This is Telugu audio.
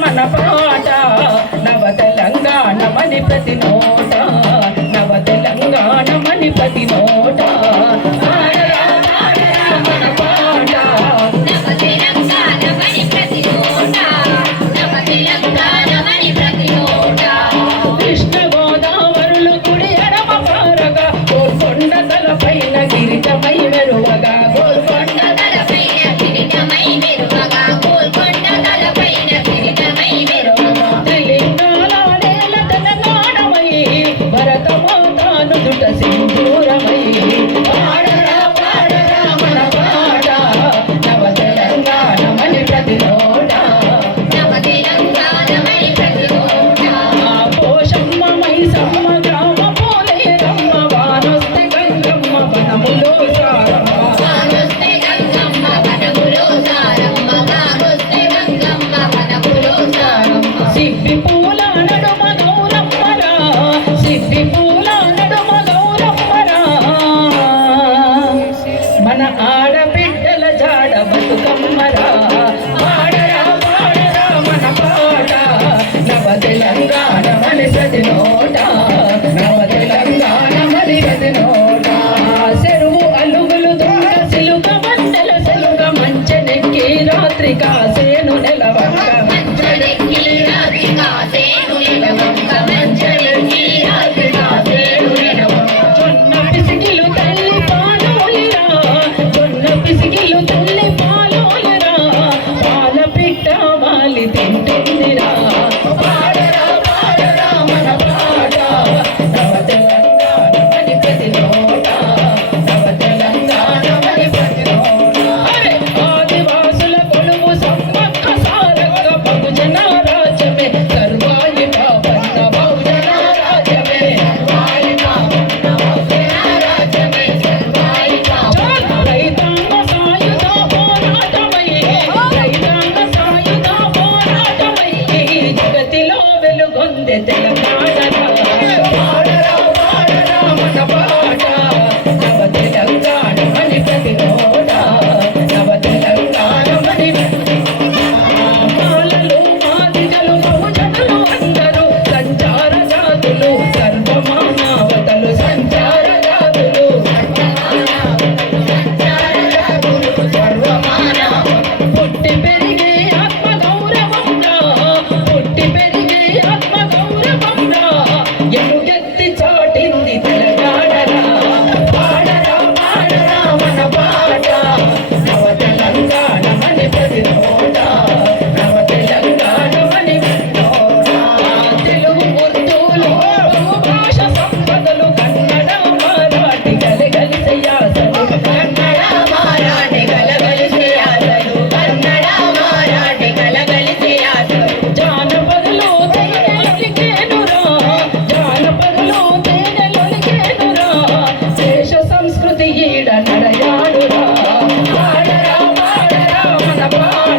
మన పాట నవ తెలంగాణ మని ప్రతి నోట నవ తెలంగాణ మని ప్రతి నోట. రాత్రికా సేను నెలవక్క తింటుందిరా. escóndete. Bye.